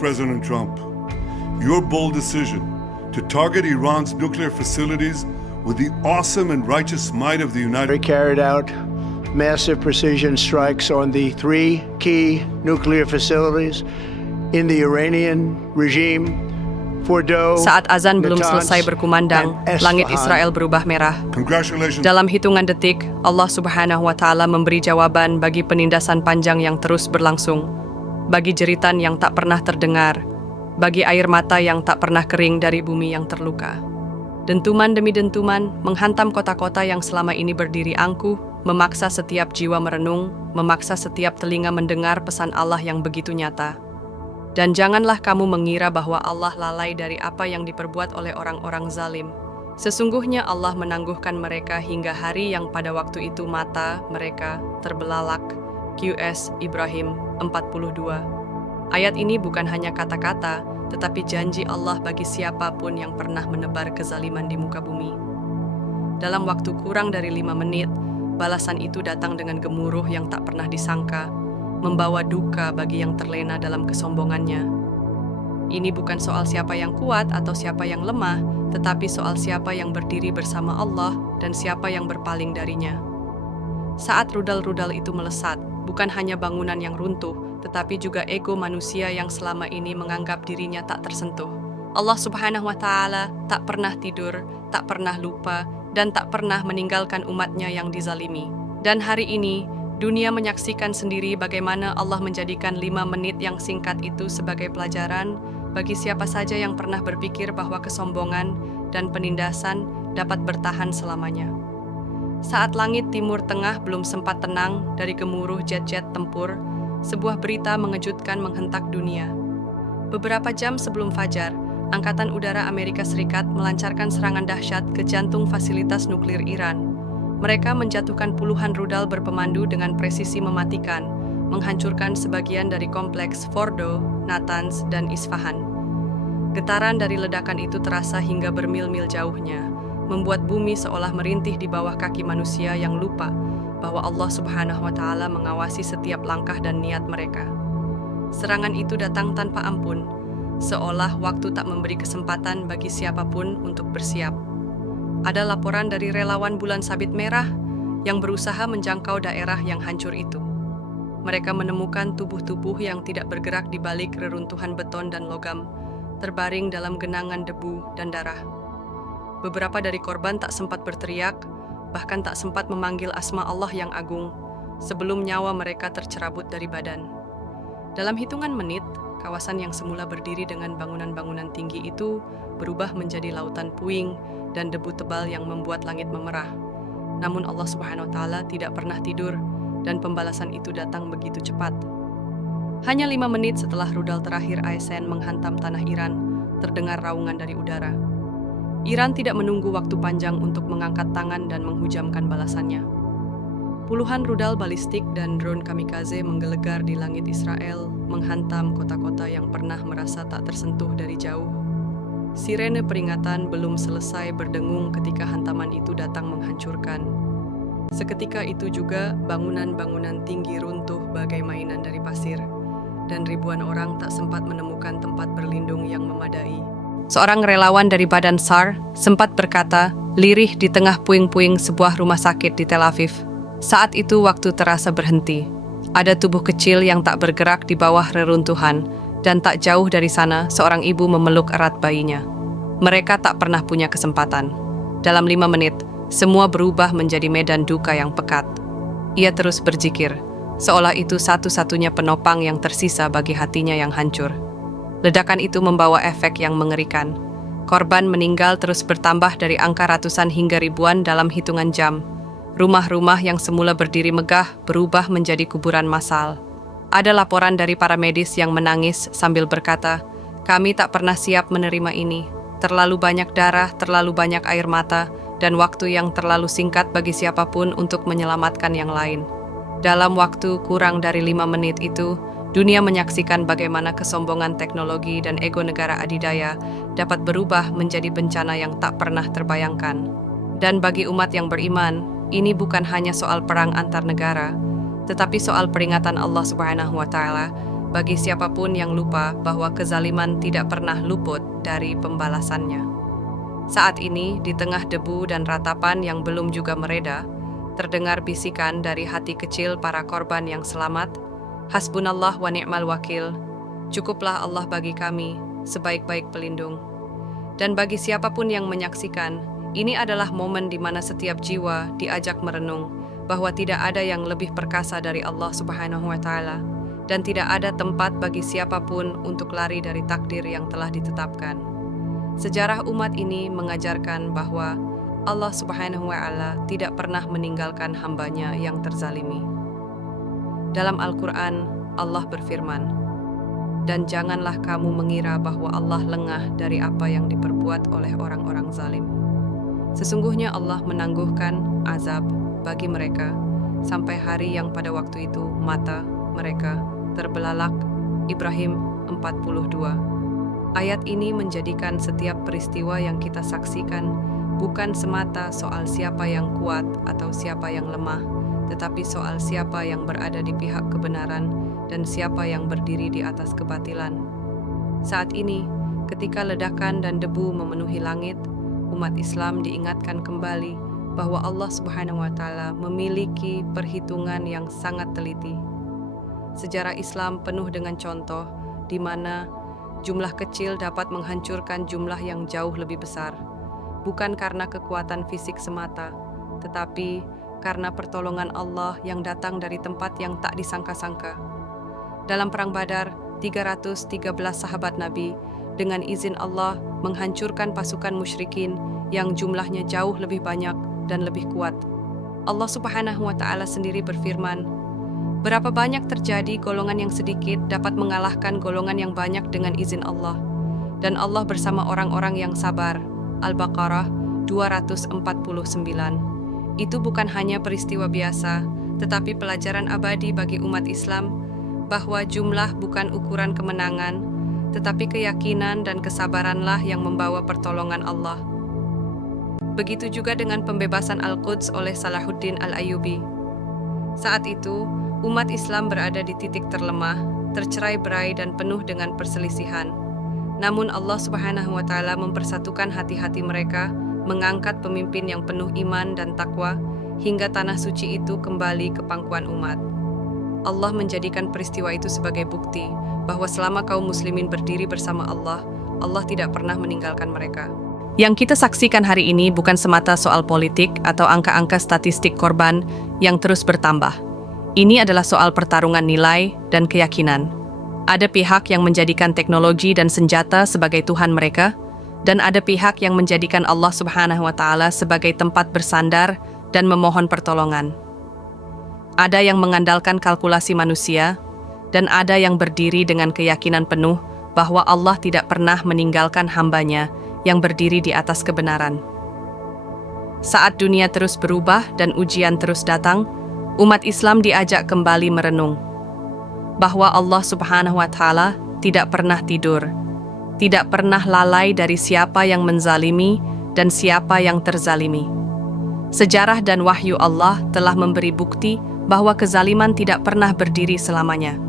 President Trump, your bold decision to target Iran's nuclear facilities with the awesome and righteous might of the United They carried out massive precision strikes on the three key nuclear facilities in the Iranian regime. Saat azan belum selesai berkumandang, langit Israel berubah merah. Congratulations. Dalam hitungan detik, Allah Subhanahu wa Ta'ala memberi jawaban bagi penindasan panjang yang terus berlangsung, bagi jeritan yang tak pernah terdengar, bagi air mata yang tak pernah kering dari bumi yang terluka. Dentuman demi dentuman menghantam kota-kota yang selama ini berdiri angkuh, memaksa setiap jiwa merenung, memaksa setiap telinga mendengar pesan Allah yang begitu nyata. Dan janganlah kamu mengira bahwa Allah lalai dari apa yang diperbuat oleh orang-orang zalim. Sesungguhnya Allah menangguhkan mereka hingga hari yang pada waktu itu mata mereka terbelalak. QS Ibrahim 42. Ayat ini bukan hanya kata-kata, tetapi janji Allah bagi siapapun yang pernah menebar kezaliman di muka bumi. Dalam waktu kurang dari 5 menit, balasan itu datang dengan gemuruh yang tak pernah disangka, membawa duka bagi yang terlena dalam kesombongannya. Ini bukan soal siapa yang kuat atau siapa yang lemah, tetapi soal siapa yang berdiri bersama Allah dan siapa yang berpaling darinya. Saat rudal-rudal itu melesat, bukan hanya bangunan yang runtuh, tetapi juga ego manusia yang selama ini menganggap dirinya tak tersentuh. Allah Subhanahu wa Ta'ala tak pernah tidur, tak pernah lupa, dan tak pernah meninggalkan umatnya yang dizalimi. Dan hari ini, dunia menyaksikan sendiri bagaimana Allah menjadikan 5 menit yang singkat itu sebagai pelajaran bagi siapa saja yang pernah berpikir bahwa kesombongan dan penindasan dapat bertahan selamanya. Saat langit Timur Tengah belum sempat tenang dari gemuruh jet-jet tempur, sebuah berita mengejutkan menghentak dunia. Beberapa jam sebelum fajar, Angkatan Udara Amerika Serikat melancarkan serangan dahsyat ke jantung fasilitas nuklir Iran. Mereka menjatuhkan puluhan rudal berpemandu dengan presisi mematikan, menghancurkan sebagian dari kompleks Fordo, Natanz, dan Isfahan. Getaran dari ledakan itu terasa hingga bermil-mil jauhnya, membuat bumi seolah merintih di bawah kaki manusia yang lupa bahwa Allah Subhanahu wa Ta'ala mengawasi setiap langkah dan niat mereka. Serangan itu datang tanpa ampun, seolah waktu tak memberi kesempatan bagi siapapun untuk bersiap. Ada laporan dari relawan Bulan Sabit Merah yang berusaha menjangkau daerah yang hancur itu. Mereka menemukan tubuh-tubuh yang tidak bergerak di balik reruntuhan beton dan logam, terbaring dalam genangan debu dan darah. Beberapa dari korban tak sempat berteriak, bahkan tak sempat memanggil asma Allah yang agung, sebelum nyawa mereka tercerabut dari badan. Dalam hitungan menit, kawasan yang semula berdiri dengan bangunan-bangunan tinggi itu berubah menjadi lautan puing dan debu tebal yang membuat langit memerah. Namun Allah Subhanahu wa Ta'ala tidak pernah tidur dan pembalasan itu datang begitu cepat. Hanya 5 menit setelah rudal terakhir ASN menghantam tanah Iran, terdengar raungan dari udara. Iran tidak menunggu waktu panjang untuk mengangkat tangan dan menghujamkan balasannya. Puluhan rudal balistik dan drone kamikaze menggelegar di langit Israel, menghantam kota-kota yang pernah merasa tak tersentuh dari jauh. Sirene peringatan belum selesai berdengung ketika hantaman itu datang menghancurkan. Seketika itu juga bangunan-bangunan tinggi runtuh bagai mainan dari pasir, dan ribuan orang tak sempat menemukan tempat berlindung yang memadai. Seorang relawan dari Badan SAR sempat berkata, lirih di tengah puing-puing sebuah rumah sakit di Tel Aviv. Saat itu waktu terasa berhenti. Ada tubuh kecil yang tak bergerak di bawah reruntuhan, dan tak jauh dari sana seorang ibu memeluk erat bayinya. Mereka tak pernah punya kesempatan. Dalam 5 menit, semua berubah menjadi medan duka yang pekat. Ia terus berzikir, seolah itu satu-satunya penopang yang tersisa bagi hatinya yang hancur. Ledakan itu membawa efek yang mengerikan. Korban meninggal terus bertambah dari angka ratusan hingga ribuan dalam hitungan jam. Rumah-rumah yang semula berdiri megah berubah menjadi kuburan massal. Ada laporan dari para medis yang menangis sambil berkata, kami tak pernah siap menerima ini. Terlalu banyak darah, terlalu banyak air mata, dan waktu yang terlalu singkat bagi siapapun untuk menyelamatkan yang lain. Dalam waktu kurang dari 5 menit itu, dunia menyaksikan bagaimana kesombongan teknologi dan ego negara adidaya dapat berubah menjadi bencana yang tak pernah terbayangkan. Dan bagi umat yang beriman, ini bukan hanya soal perang antar negara, tetapi soal peringatan Allah Subhanahu wa Ta'ala bagi siapapun yang lupa bahwa kezaliman tidak pernah luput dari pembalasannya. Saat ini, di tengah debu dan ratapan yang belum juga mereda, terdengar bisikan dari hati kecil para korban yang selamat, "Hasbunallah wa ni'mal wakil." Cukuplah Allah bagi kami, sebaik-baik pelindung. Dan bagi siapapun yang menyaksikan, ini adalah momen di mana setiap jiwa diajak merenung bahwa tidak ada yang lebih perkasa dari Allah Subhanahu wa Ta'ala, dan tidak ada tempat bagi siapapun untuk lari dari takdir yang telah ditetapkan. Sejarah umat ini mengajarkan bahwa Allah Subhanahu wa Ta'ala tidak pernah meninggalkan hambanya yang terzalimi. Dalam Al-Quran, Allah berfirman, "Dan janganlah kamu mengira bahwa Allah lengah dari apa yang diperbuat oleh orang-orang zalim. Sesungguhnya Allah menangguhkan azab bagi mereka sampai hari yang pada waktu itu mata mereka terbelalak." Ibrahim 42. Ayat ini menjadikan setiap peristiwa yang kita saksikan bukan semata soal siapa yang kuat atau siapa yang lemah, tetapi soal siapa yang berada di pihak kebenaran dan siapa yang berdiri di atas kebatilan. Saat ini, ketika ledakan dan debu memenuhi langit, umat Islam diingatkan kembali bahwa Allah Subhanahu wa Ta'ala memiliki perhitungan yang sangat teliti. Sejarah Islam penuh dengan contoh di mana jumlah kecil dapat menghancurkan jumlah yang jauh lebih besar, bukan karena kekuatan fisik semata, tetapi karena pertolongan Allah yang datang dari tempat yang tak disangka-sangka. Dalam Perang Badar, 313 sahabat Nabi dengan izin Allah menghancurkan pasukan musyrikin yang jumlahnya jauh lebih banyak dan lebih kuat. Allah Subhanahu wa Ta'ala sendiri berfirman, "Berapa banyak terjadi golongan yang sedikit dapat mengalahkan golongan yang banyak dengan izin Allah. Dan Allah bersama orang-orang yang sabar." Al-Baqarah 249. Itu bukan hanya peristiwa biasa, tetapi pelajaran abadi bagi umat Islam bahwa jumlah bukan ukuran kemenangan, tetapi keyakinan dan kesabaranlah yang membawa pertolongan Allah. Begitu juga dengan pembebasan Al-Quds oleh Salahuddin Al-Ayyubi. Saat itu, umat Islam berada di titik terlemah, tercerai-berai dan penuh dengan perselisihan. Namun Allah Subhanahu wa Ta'ala mempersatukan hati-hati mereka, mengangkat pemimpin yang penuh iman dan takwa, hingga tanah suci itu kembali ke pangkuan umat. Allah menjadikan peristiwa itu sebagai bukti bahwa selama kaum muslimin berdiri bersama Allah, Allah tidak pernah meninggalkan mereka. Yang kita saksikan hari ini bukan semata soal politik atau angka-angka statistik korban yang terus bertambah. Ini adalah soal pertarungan nilai dan keyakinan. Ada pihak yang menjadikan teknologi dan senjata sebagai Tuhan mereka, dan ada pihak yang menjadikan Allah Subhanahu wa Ta'ala sebagai tempat bersandar dan memohon pertolongan. Ada yang mengandalkan kalkulasi manusia, dan ada yang berdiri dengan keyakinan penuh bahwa Allah tidak pernah meninggalkan hambanya yang berdiri di atas kebenaran. Saat dunia terus berubah dan ujian terus datang, umat Islam diajak kembali merenung bahwa Allah Subhanahu wa Ta'ala tidak pernah tidur, tidak pernah lalai dari siapa yang menzalimi dan siapa yang terzalimi. Sejarah dan wahyu Allah telah memberi bukti bahwa kezaliman tidak pernah berdiri selamanya.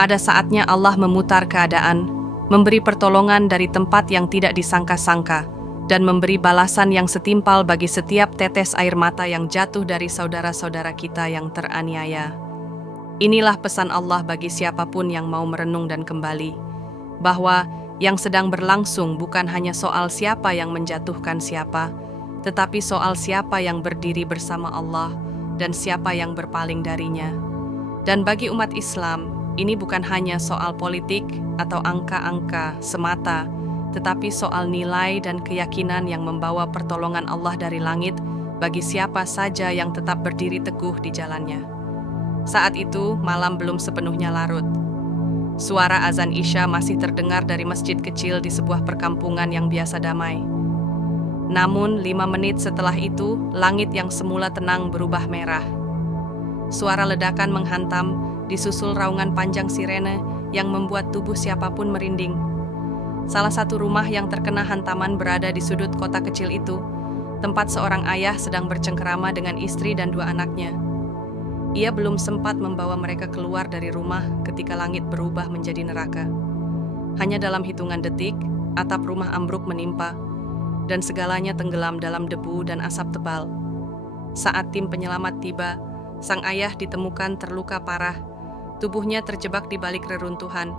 Ada saatnya Allah memutar keadaan, memberi pertolongan dari tempat yang tidak disangka-sangka, dan memberi balasan yang setimpal bagi setiap tetes air mata yang jatuh dari saudara-saudara kita yang teraniaya. Inilah pesan Allah bagi siapapun yang mau merenung dan kembali, bahwa yang sedang berlangsung bukan hanya soal siapa yang menjatuhkan siapa, tetapi soal siapa yang berdiri bersama Allah dan siapa yang berpaling darinya. Dan bagi umat Islam, ini bukan hanya soal politik atau angka-angka semata, tetapi soal nilai dan keyakinan yang membawa pertolongan Allah dari langit bagi siapa saja yang tetap berdiri teguh di jalannya. Saat itu, malam belum sepenuhnya larut. Suara azan Isya masih terdengar dari masjid kecil di sebuah perkampungan yang biasa damai. Namun, 5 menit setelah itu, langit yang semula tenang berubah merah. Suara ledakan menghantam, disusul raungan panjang sirene yang membuat tubuh siapapun merinding. Salah satu rumah yang terkena hantaman berada di sudut kota kecil itu, tempat seorang ayah sedang bercengkerama dengan istri dan 2 anaknya. ia belum sempat membawa mereka keluar dari rumah ketika langit berubah menjadi neraka. Hanya dalam hitungan detik, atap rumah ambruk menimpa, dan segalanya tenggelam dalam debu dan asap tebal. Saat tim penyelamat tiba, sang ayah ditemukan terluka parah. Tubuhnya terjebak di balik reruntuhan.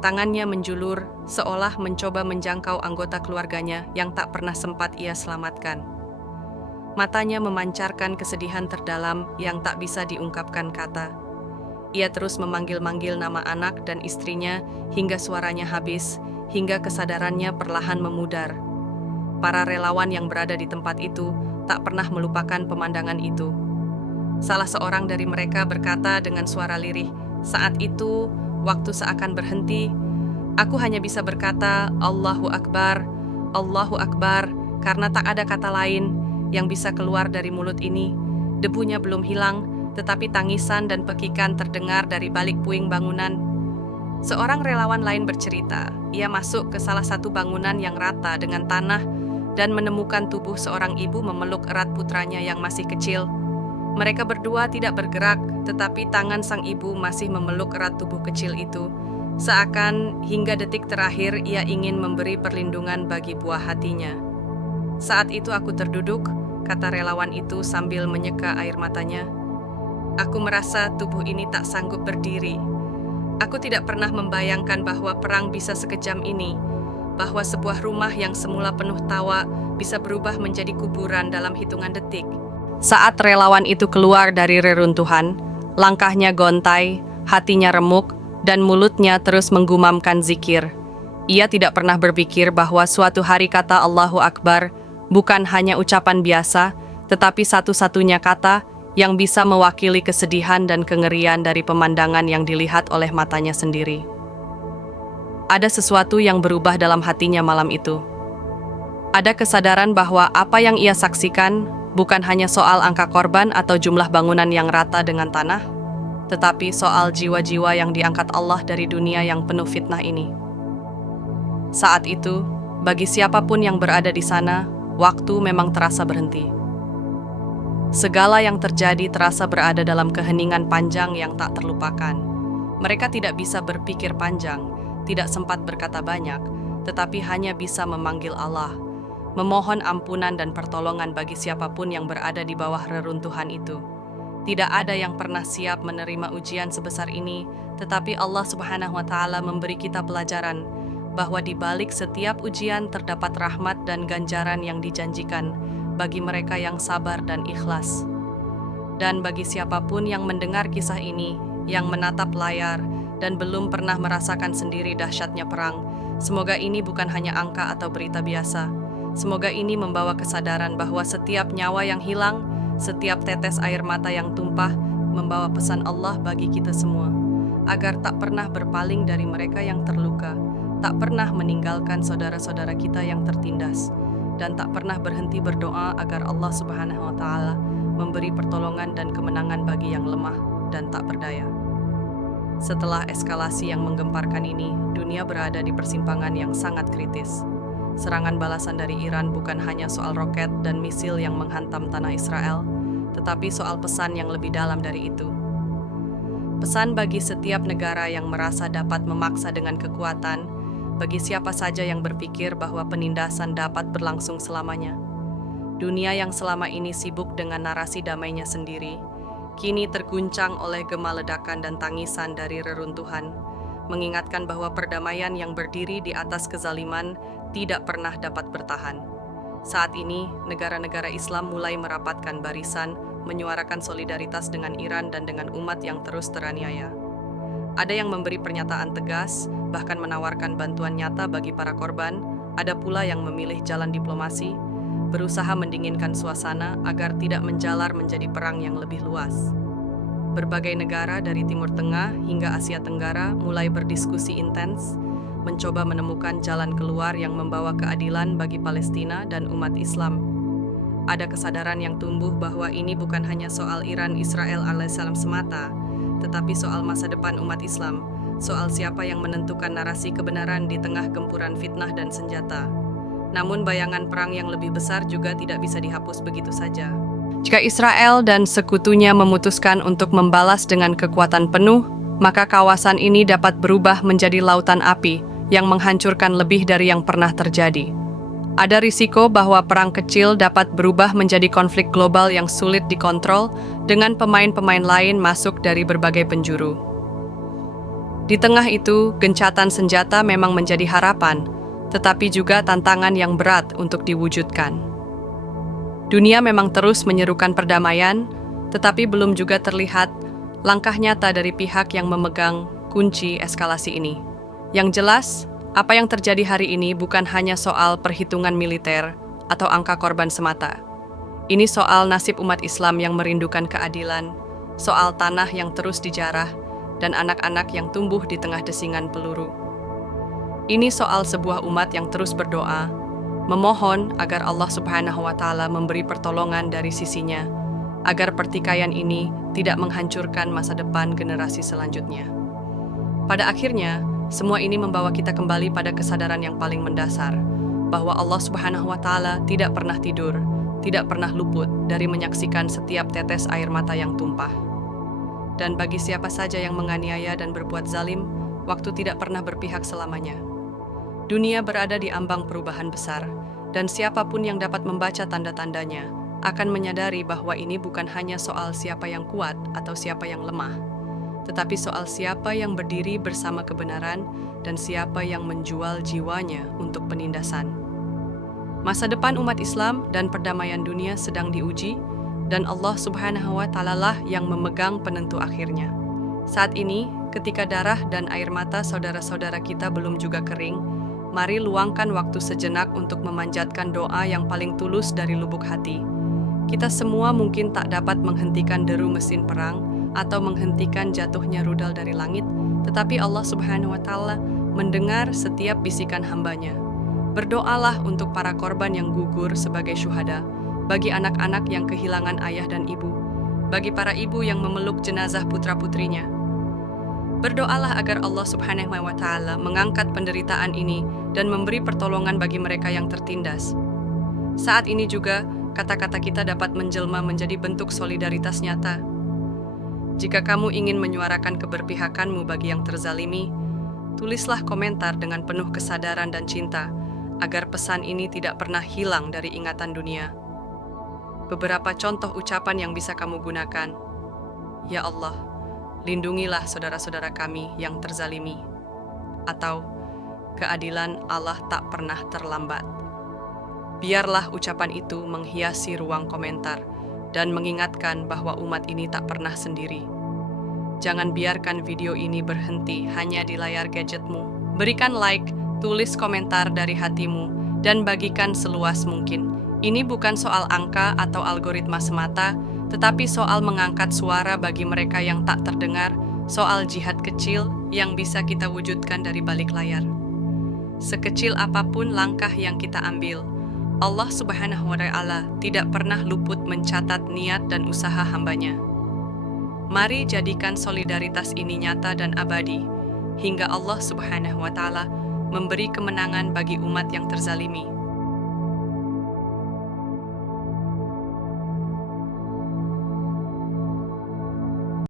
Tangannya menjulur, seolah mencoba menjangkau anggota keluarganya yang tak pernah sempat ia selamatkan. Matanya memancarkan kesedihan terdalam yang tak bisa diungkapkan kata. Ia terus memanggil-manggil nama anak dan istrinya hingga suaranya habis, hingga kesadarannya perlahan memudar. Para relawan yang berada di tempat itu tak pernah melupakan pemandangan itu. Salah seorang dari mereka berkata dengan suara lirih, "Saat itu, waktu seakan berhenti, aku hanya bisa berkata, Allahu Akbar, karena tak ada kata lain yang bisa keluar dari mulut ini. Debunya belum hilang, tetapi tangisan dan pekikan terdengar dari balik puing bangunan." Seorang relawan lain bercerita, ia masuk ke salah satu bangunan yang rata dengan tanah dan menemukan tubuh seorang ibu memeluk erat putranya yang masih kecil. Mereka berdua tidak bergerak, tetapi tangan sang ibu masih memeluk erat tubuh kecil itu. Seakan hingga detik terakhir ia ingin memberi perlindungan bagi buah hatinya. "Saat itu aku terduduk," kata relawan itu sambil menyeka air matanya. "Aku merasa tubuh ini tak sanggup berdiri. Aku tidak pernah membayangkan bahwa perang bisa sekejam ini, bahwa sebuah rumah yang semula penuh tawa bisa berubah menjadi kuburan dalam hitungan detik." Saat relawan itu keluar dari reruntuhan, langkahnya gontai, hatinya remuk, dan mulutnya terus menggumamkan zikir. Ia tidak pernah berpikir bahwa suatu hari kata Allahu Akbar bukan hanya ucapan biasa, tetapi satu-satunya kata yang bisa mewakili kesedihan dan kengerian dari pemandangan yang dilihat oleh matanya sendiri. Ada sesuatu yang berubah dalam hatinya malam itu. Ada kesadaran bahwa apa yang ia saksikan bukan hanya soal angka korban atau jumlah bangunan yang rata dengan tanah, tetapi soal jiwa-jiwa yang diangkat Allah dari dunia yang penuh fitnah ini. Saat itu, bagi siapapun yang berada di sana, waktu memang terasa berhenti. Segala yang terjadi terasa berada dalam keheningan panjang yang tak terlupakan. Mereka tidak bisa berpikir panjang, tidak sempat berkata banyak, tetapi hanya bisa memanggil Allah, memohon ampunan dan pertolongan bagi siapapun yang berada di bawah reruntuhan itu. Tidak ada yang pernah siap menerima ujian sebesar ini, tetapi Allah Subhanahu wa Ta'ala memberi kita pelajaran bahwa di balik setiap ujian terdapat rahmat dan ganjaran yang dijanjikan bagi mereka yang sabar dan ikhlas. Dan bagi siapapun yang mendengar kisah ini, yang menatap layar dan belum pernah merasakan sendiri dahsyatnya perang, semoga ini bukan hanya angka atau berita biasa. Semoga ini membawa kesadaran bahwa setiap nyawa yang hilang, setiap tetes air mata yang tumpah, membawa pesan Allah bagi kita semua, agar tak pernah berpaling dari mereka yang terluka, tak pernah meninggalkan saudara-saudara kita yang tertindas, dan tak pernah berhenti berdoa agar Allah Subhanahu wa Ta'ala memberi pertolongan dan kemenangan bagi yang lemah dan tak berdaya. Setelah eskalasi yang menggemparkan ini, dunia berada di persimpangan yang sangat kritis. Serangan balasan dari Iran bukan hanya soal roket dan misil yang menghantam tanah Israel, tetapi soal pesan yang lebih dalam dari itu. Pesan bagi setiap negara yang merasa dapat memaksa dengan kekuatan, bagi siapa saja yang berpikir bahwa penindasan dapat berlangsung selamanya. Dunia yang selama ini sibuk dengan narasi damainya sendiri, kini terguncang oleh gema ledakan dan tangisan dari reruntuhan, mengingatkan bahwa perdamaian yang berdiri di atas kezaliman tidak pernah dapat bertahan. Saat ini, negara-negara Islam mulai merapatkan barisan, menyuarakan solidaritas dengan Iran dan dengan umat yang terus teraniaya. Ada yang memberi pernyataan tegas, bahkan menawarkan bantuan nyata bagi para korban. Ada pula yang memilih jalan diplomasi, berusaha mendinginkan suasana agar tidak menjalar menjadi perang yang lebih luas. Berbagai negara dari Timur Tengah hingga Asia Tenggara mulai berdiskusi intens, mencoba menemukan jalan keluar yang membawa keadilan bagi Palestina dan umat Islam. Ada kesadaran yang tumbuh bahwa ini bukan hanya soal Iran Israel alaihissalam semata, tetapi soal masa depan umat Islam, soal siapa yang menentukan narasi kebenaran di tengah gempuran fitnah dan senjata. Namun bayangan perang yang lebih besar juga tidak bisa dihapus begitu saja. Jika Israel dan sekutunya memutuskan untuk membalas dengan kekuatan penuh, maka kawasan ini dapat berubah menjadi lautan api yang menghancurkan lebih dari yang pernah terjadi. Ada risiko bahwa perang kecil dapat berubah menjadi konflik global yang sulit dikontrol dengan pemain-pemain lain masuk dari berbagai penjuru. Di tengah itu, gencatan senjata memang menjadi harapan, tetapi juga tantangan yang berat untuk diwujudkan. Dunia memang terus menyerukan perdamaian, tetapi belum juga terlihat langkah nyata dari pihak yang memegang kunci eskalasi ini. Yang jelas, apa yang terjadi hari ini bukan hanya soal perhitungan militer atau angka korban semata. Ini soal nasib umat Islam yang merindukan keadilan, soal tanah yang terus dijarah, dan anak-anak yang tumbuh di tengah desingan peluru. Ini soal sebuah umat yang terus berdoa, memohon agar Allah Subhanahu wa Ta'ala memberi pertolongan dari sisinya, agar pertikaian ini tidak menghancurkan masa depan generasi selanjutnya. Pada akhirnya, semua ini membawa kita kembali pada kesadaran yang paling mendasar, bahwa Allah Subhanahu wa Ta'ala tidak pernah tidur, tidak pernah luput dari menyaksikan setiap tetes air mata yang tumpah. Dan bagi siapa saja yang menganiaya dan berbuat zalim, waktu tidak pernah berpihak selamanya. Dunia berada di ambang perubahan besar, dan siapapun yang dapat membaca tanda-tandanya akan menyadari bahwa ini bukan hanya soal siapa yang kuat atau siapa yang lemah, tetapi soal siapa yang berdiri bersama kebenaran dan siapa yang menjual jiwanya untuk penindasan. Masa depan umat Islam dan perdamaian dunia sedang diuji, dan Allah Subhanahu wa Ta'ala lah yang memegang penentu akhirnya. Saat ini, ketika darah dan air mata saudara-saudara kita belum juga kering, mari luangkan waktu sejenak untuk memanjatkan doa yang paling tulus dari lubuk hati. Kita semua mungkin tak dapat menghentikan deru mesin perang atau menghentikan jatuhnya rudal dari langit, tetapi Allah Subhanahu wa Ta'ala mendengar setiap bisikan hambanya. Berdoalah untuk para korban yang gugur sebagai syuhada, bagi anak-anak yang kehilangan ayah dan ibu, bagi para ibu yang memeluk jenazah putra-putrinya. Berdoalah agar Allah Subhanahu wa Ta'ala mengangkat penderitaan ini dan memberi pertolongan bagi mereka yang tertindas. Saat ini juga, kata-kata kita dapat menjelma menjadi bentuk solidaritas nyata. Jika kamu ingin menyuarakan keberpihakanmu bagi yang terzalimi, tulislah komentar dengan penuh kesadaran dan cinta, agar pesan ini tidak pernah hilang dari ingatan dunia. Beberapa contoh ucapan yang bisa kamu gunakan. Ya Allah, lindungilah saudara-saudara kami yang terzalimi. Atau, keadilan Allah tak pernah terlambat. Biarlah ucapan itu menghiasi ruang komentar dan mengingatkan bahwa umat ini tak pernah sendiri. Jangan biarkan video ini berhenti hanya di layar gadgetmu. Berikan like, tulis komentar dari hatimu, dan bagikan seluas mungkin. Ini bukan soal angka atau algoritma semata, tetapi soal mengangkat suara bagi mereka yang tak terdengar, soal jihad kecil yang bisa kita wujudkan dari balik layar. Sekecil apapun langkah yang kita ambil, Allah Subhanahu wa Ta'ala tidak pernah luput mencatat niat dan usaha hambanya. Mari jadikan solidaritas ini nyata dan abadi, hingga Allah Subhanahu wa Ta'ala memberi kemenangan bagi umat yang terzalimi.